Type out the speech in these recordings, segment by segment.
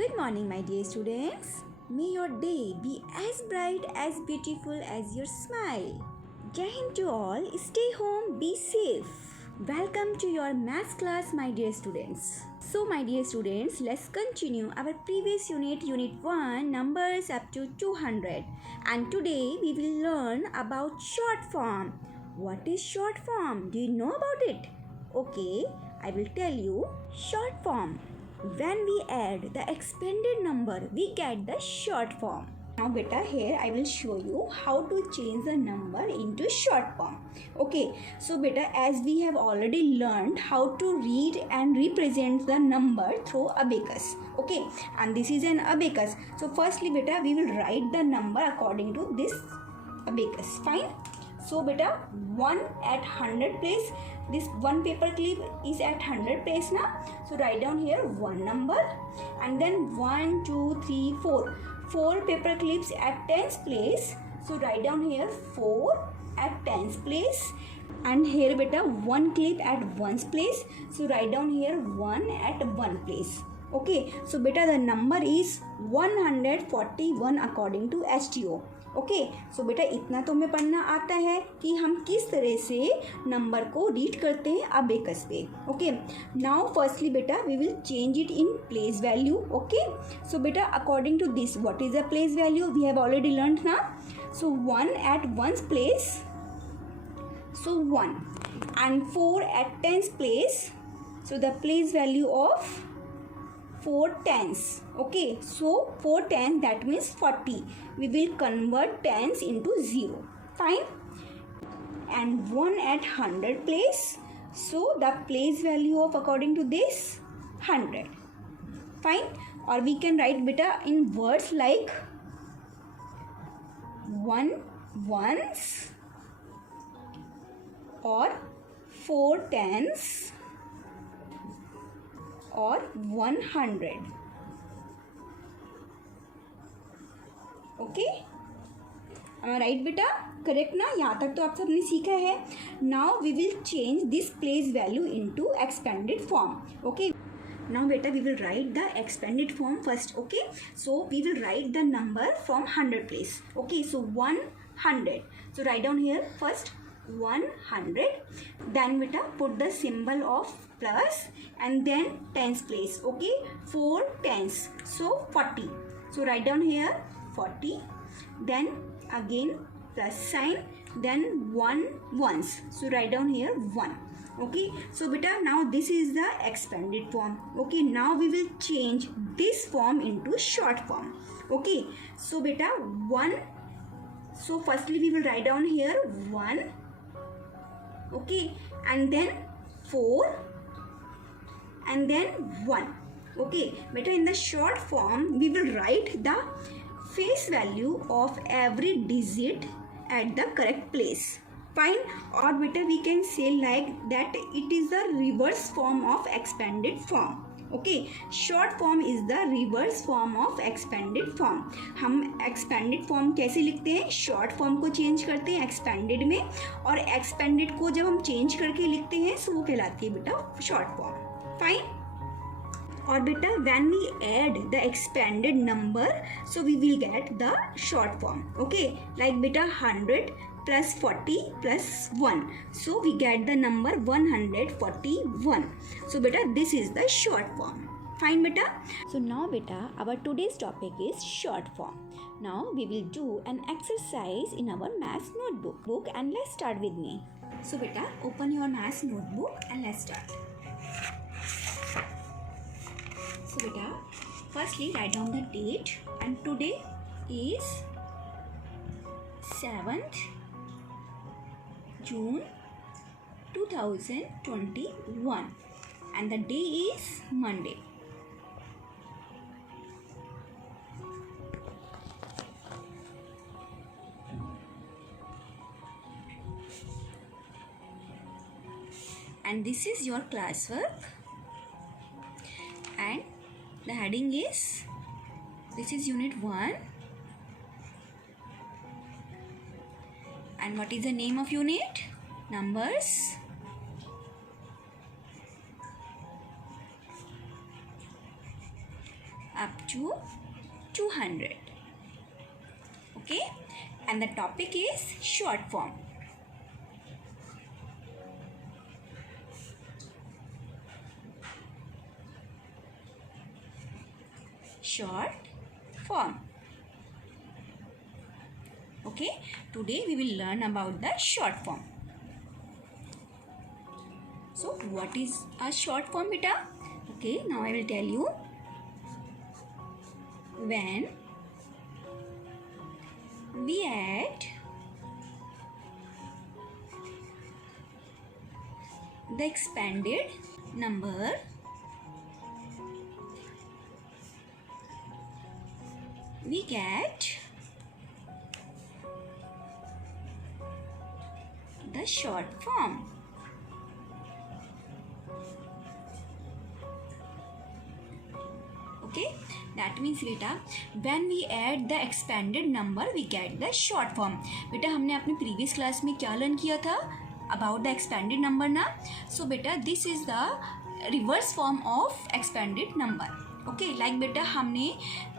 Good morning, my dear students. May your day be as bright, as beautiful as your smile. Jai Hind to all. Stay home, be safe. Welcome to your maths class, my dear students. So, my dear students, let's continue our previous unit, Unit 1, numbers up to 200. And today we will learn about short form. What is short form? Do you know about it? Okay, I will tell you. Short form. When we add the expanded number, we get the short form. Now beta, here I will show you how to change the number into short form. Okay, so beta, as we have already learned how to read and represent the number through abacus. Okay, and this is an abacus. So firstly beta, we will write the number according to this abacus. Fine. So beta, 1 at 100 place. This one paper clip is at 100 place now. So write down here one number, and then 1, 2, 3, 4. 4 paper clips at 10th place. So write down here 4 at 10th place. And here beta, one clip at 1st place. So write down here 1 at 1 place. Okay, so beta, the number is 141 according to STO. Okay so बेटा, इतना तो हमें पढ़ना आता है कि हम किस तरह से नंबर को रीड करते हैं अबेकस पे. ओके, नाउ फर्स्टली बेटा we will change it in place value. Okay, so बेटा according to this what is the place value we have already learn ना. So 1 at 1st place, so 1, and 4 at 10th place. So the place value of 4 tens. Okay, so 4 tens, that means 40. We will convert tens into 0. Fine. And 1 at 100 place. So the place value of according to this 100. Fine. Or we can write beta in words like 1 ones or 4 tens or 100. Okay, right बेटा, correct ना. यहाँ तक तो आप सबने सीखा है. Now we will change this place value into expanded form. Okay, now beta we will write the expanded form first. Okay, so we will write the number from 100 place. Okay, so 100. So write down here first 100, then beta put the symbol of plus and then tens place. Okay, 4 tens, so 40. So write down here 40, then again plus sign, then 1 ones. So write down here 1. Okay, so beta, now this is the expanded form. Okay, now we will change this form into short form. Okay, so beta 1. So firstly we will write down here 1. Okay, and then 4 and then 1. Okay, beta, in the short form we will write the face value of every digit at the correct place. Fine. Or beta we can say like that it is the reverse form of expanded form. Okay, short form is the reverse form of expanded form. हम expanded form कैसे लिखते हैं? Short form को change करते हैं expanded में, और expanded को जब हम चेंज करके लिखते हैं सो वो कहलाती है बेटा शॉर्ट फॉर्म. फाइन. और बेटा when we add the expanded number so we will get the short form. Okay, like बेटा 100 plus 40 plus 1. So we get the number 141. So beta, this is the short form. Fine beta. So now beta, our today's topic is short form. Now we will do an exercise in our maths notebook, and let's start with me. So beta, open your maths notebook and let's start. So beta, firstly write down the date, and today is 7th June 2021, and the day is Monday. And this is your classwork, and the heading is, this is unit 1. And what is the name of unit? Numbers. up to 200. Okay, and the topic is short form. Short form. Okay, today we will learn about the short form. So what is a short form, beta? Okay, now I will tell you. When we add the expanded number we get the short form. Okay, that means बेटा when we add the expanded number we get the short form. बेटा हमने अपनी previous class में क्या learn किया था about the expanded number ना? So बेटा this is the reverse form of expanded number. Okay like बेटा हमने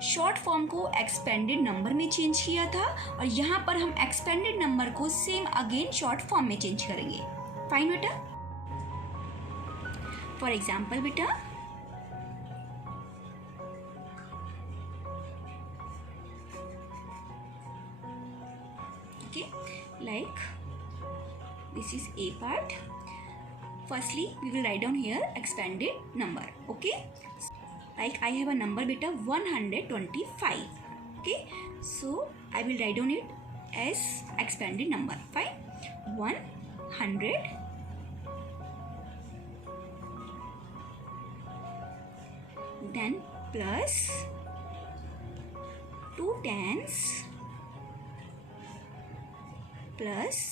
शॉर्ट फॉर्म को एक्सपेंडेड नंबर में चेंज किया था और यहाँ पर हम एक्सपेंडेड नंबर को सेम अगेन शॉर्ट फॉर्म में चेंज करेंगे. फाइन बेटा. फॉर एग्जाम्पल बेटा okay like this is a part. Firstly we will write down here expanded number. Okay like I have a number beta 125. Okay, so I will write down it as expanded number. Fine, 100 then plus 2 tens plus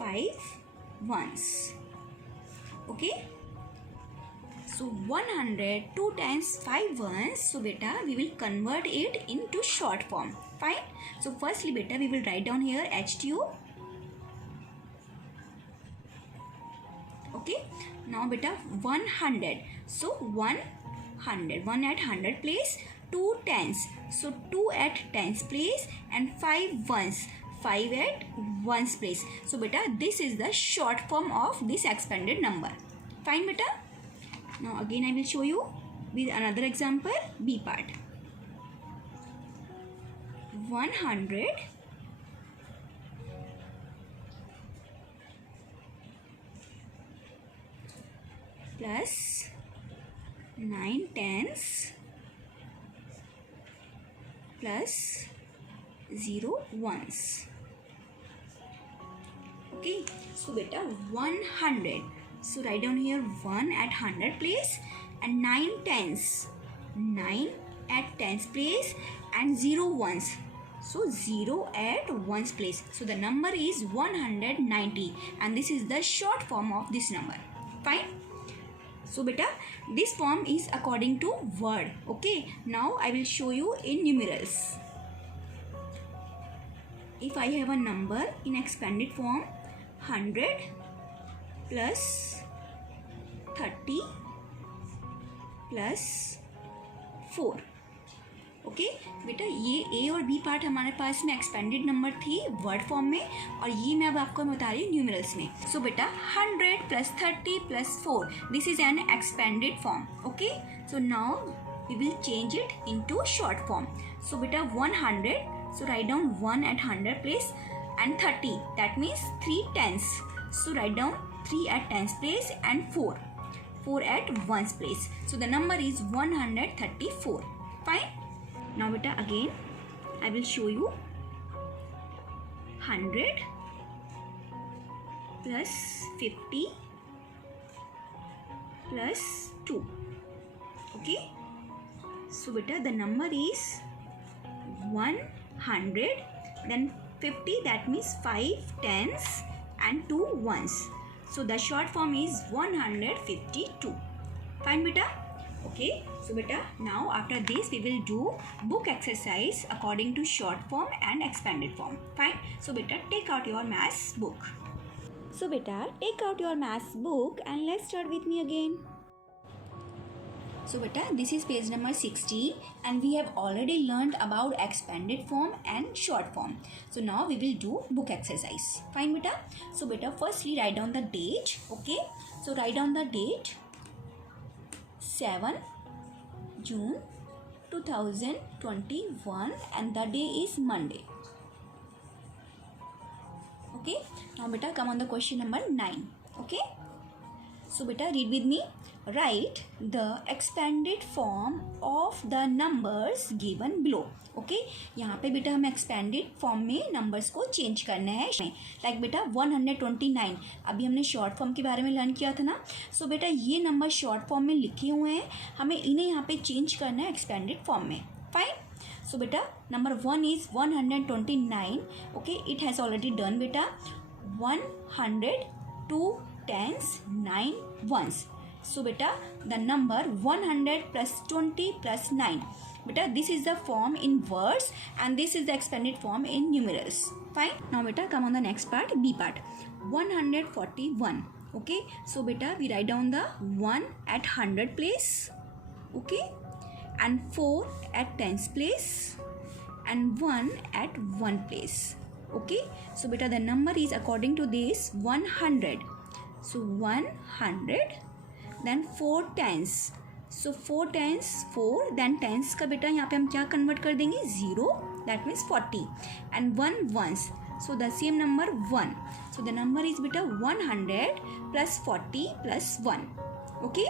5 ones. Okay, so 100 2 times 5 ones. So beta we will convert it into short form. Fine. So firstly beta we will write down here HTU. Okay. Now beta 100. So 100. 1 at 100 place. 2 tens. So 2 at tens place and 5 ones. 5 at ones place. So beta this is the short form of this expanded number. Fine beta. Now again I will show you with another example. B part. 100 plus 9 tens plus 0 ones. Okay, so beta 100. So write down here 1 at 100 place and 9 tens. 9 at tens place and 0 ones. So 0 at ones place. So the number is 190 and this is the short form of this number. Fine. So beta this form is according to word. Okay. Now I will show you in numerals. If I have a number in expanded form 100 plus 30 plus 4. Okay बेटा ये ए और B part हमारे पास में expanded number थी word form में और ये मैं अब आपको बता रही हूँ न्यूमरल्स में. सो बेटा 100 plus 30 plus 4 this is an expanded form. Okay so now we will change it into short form. So बेटा 100. So write down 1 at 100 place and 30 that means 3 tens. So write down 3 at tens place and 4 at ones place. So the number is 134. Fine. Now beta again I will show you 100 plus 50 plus 2. Okay. So beta the number is 100 then 50 that means 5 tens and 2 ones. So the short form is 152. Fine beta. Okay, so beta now after this we will do book exercise according to short form and expanded form. Fine. So beta take out your maths book. So beta take out your maths book and let's start with me again. So beta, this is page number 16 and we have already learned about expanded form and short form. So now we will do book exercise. Fine beta. So beta, firstly write down the date. Okay. So write down the date 7 June 2021 and the day is Monday. Okay. Now beta, come on the question number 9. Okay. So beta, read with me. Write the expanded form of the numbers given below. Okay यहाँ पे बेटा हमें expanded form में numbers को change करना है. Like बेटा 129 अभी हमने शॉर्ट फॉर्म के बारे में लर्न किया था ना. सो बेटा ये नंबर शॉर्ट फॉर्म में लिखे हुए हैं, हमें इन्हें यहाँ पे चेंज करना है एक्सपेंडेड फॉर्म में. फाइन. सो बेटा number 1 is 129. Okay it has already done बेटा. 100 2 tens 9 ones. So beta the number 100 plus 20 plus 9. Beta this is the form in words and this is the expanded form in numerals. Fine. Now beta come on the next part, B part. 141. Okay. So beta we write down the 1 at 100 place. Okay. And 4 at tens place. And 1 at 1 place. Okay. So beta the number is according to this 100. So 100. Then 4 tens. So 4 tens 4. Then tens का बेटा यहाँ पे हम क्या convert कर देंगे 0. That means 40. And 1 ones. So the same number 1. So the number is बेटा 100 plus 40 plus 1. Okay.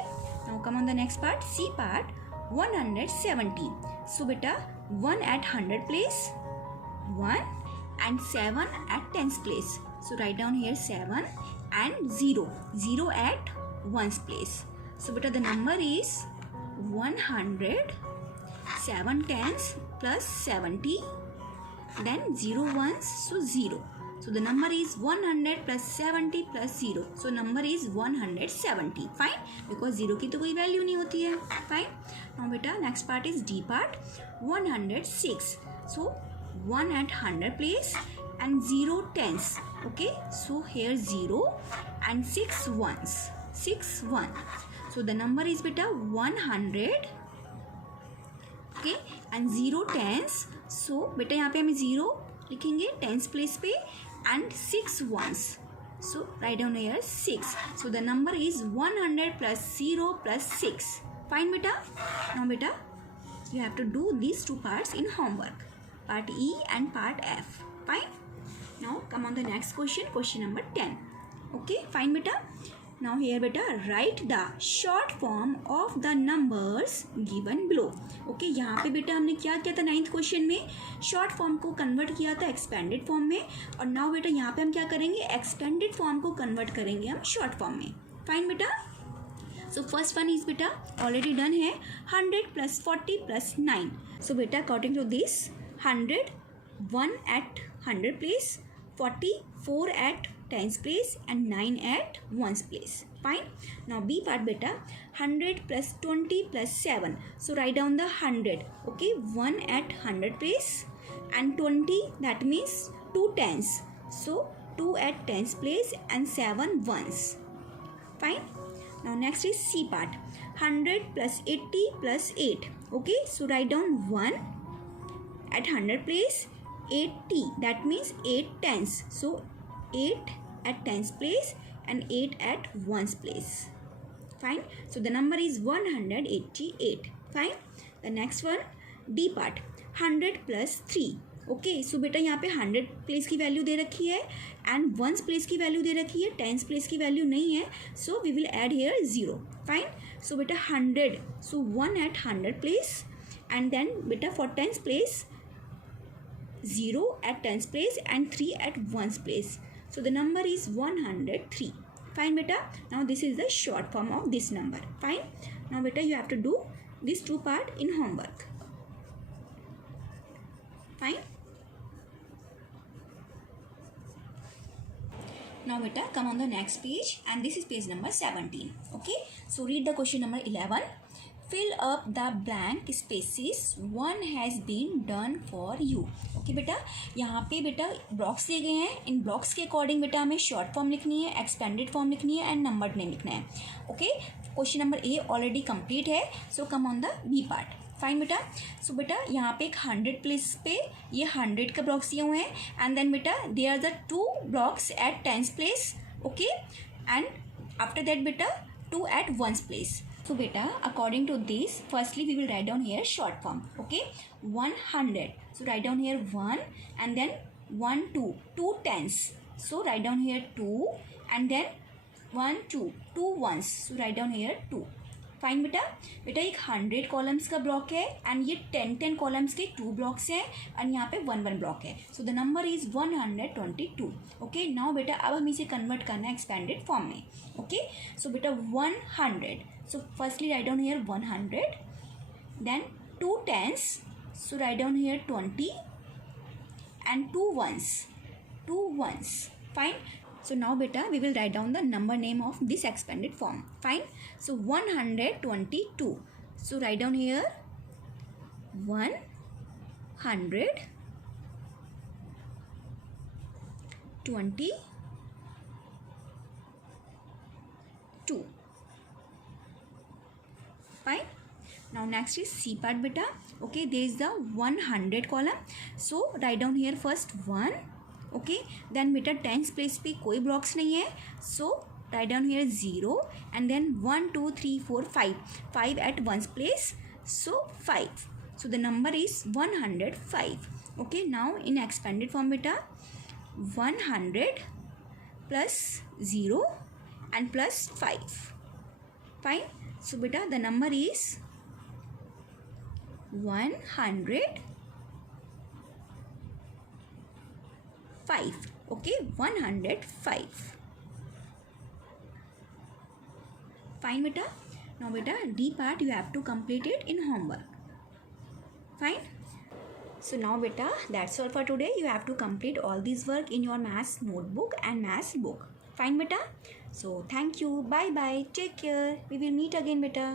Now come on the next part. C part. 170. So बेटा 1 at 100 place. 1 and 7 at tens place. So write down here 7 and 0. 0 at ones place. So beta the number is 100, 7 tens plus 70, then 0 ones, so 0. So the number is 100 plus 70 plus 0. So number is 170. Fine. Because 0 की तो कोई value नहीं होती है. Fine. Now beta next part is D part. 106. So 1 at 100 place and 0 tens. Okay. So here 0 and 6 ones. 6 ones. So the number is beta 100. Okay. And 0 tens. So beta यहाँ पे हमें 0 लिखेंगे tens place पे and 6 ones. So write down here 6. So the number is 100 plus 0 plus 6. Fine beta. Now beta you have to do these two parts in homework. Part E and part F. Fine. Now come on the next question. Question number 10. Okay. Fine beta. Now here beta write the short form of the numbers given below. Okay, यहाँ पे बेटा हमने क्या किया था 9th question में short form को convert किया था एक्सपेंडेड फॉर्म में और नाउ बेटा यहाँ पे हम क्या करेंगे एक्सपेंडेड फॉर्म को कन्वर्ट करेंगे हम शॉर्ट फॉर्म में. फाइन बेटा. सो फर्स्ट वन इज बेटा ऑलरेडी डन है 100 plus 40 plus 9. सो बेटा according to this 100 1 at 100 place, 40 4 at tens place and 9 at ones place. Fine. Now B part beta 100 plus 20 plus 7. So write down the 100. Okay, 1 at 100 place and 20 that means 2 tens. So 2 at tens place and 7 ones. Fine. Now next is C part 100 plus 80 plus 8. Okay, so write down 1 at 100 place 80 that means 8 tens. So 8 at tens place and 8 at ones place. Fine. So the number is 188. Fine. The next one D part 100 plus 3. Okay. So बेटा यहाँ पे 100 place की value दे रखी है and ones place की value दे रखी है, tens place की वैल्यू नहीं है. So we will add here 0. Fine. So बेटा 100. So 1 at 100 place and then बेटा for tens place 0 at tens place and 3 at ones place. So the number is 103. Fine beta. Now this is the short form of this number. Fine. Now beta you have to do these two part in homework. Fine. Now beta come on the next page and this is page number 17. Okay. So read the question number 11. fill up the blank spaces, one has been done for you. Okay बेटा, यहाँ पे बेटा blocks दिए गए हैं, इन blocks के according बेटा हमें शॉर्ट फॉर्म लिखनी है, एक्सपेंडेड फॉर्म लिखनी है एंड नंबर्ड नेम लिखना है. Okay, question number A already complete है, so come on the B part. Fine बेटा. सो बेटा यहाँ पे एक 100 प्लेस पे ये 100 का ब्लॉक्स दिए हुए हैं एंड देन बेटा they are the 2 blocks at 10th place. Okay, and after that बेटा 2 at 1st place. So beta, according to this, firstly we will write down here short form. Okay, 100. So write down here 1 and then 1 2 tens. So write down here 2 and then 1 2 ones. So write down here 2. Fine बेटा. बेटा एक 100 columns का block है and ये 10 columns के 2 blocks हैं and यहाँ पे 1 ब्लॉक है. So the number is 122. Okay, now बेटा अब हम इसे कन्वर्ट करना है एक्सपेंडेड फॉर्म में. ओके, सो बेटा 100. So firstly write down here 100, then 2 tens. So write down here 20 and 2 ones. Fine. So now beta we will write down the number name of this expanded form. Fine. So 122. So write down here 122. Fine. Now next is C part beta. Okay, there is the 100 column. So write down here first 1. Okay, then बेटा 10th place पे कोई blocks नहीं है, so write down here 0 and then 1 2 3 4 5 at 1st place, so 5. So the number is 105. Okay, now in expanded form बेटा 100 plus 0 and plus 5. Fine. So बेटा the number is 105. Okay, 105. Fine beta. Now beta D part you have to complete it in homework. Fine. So now beta that's all for today. You have to complete all this work in your maths notebook and maths book. Fine beta. So thank you. Bye bye. Take care. We will meet again beta.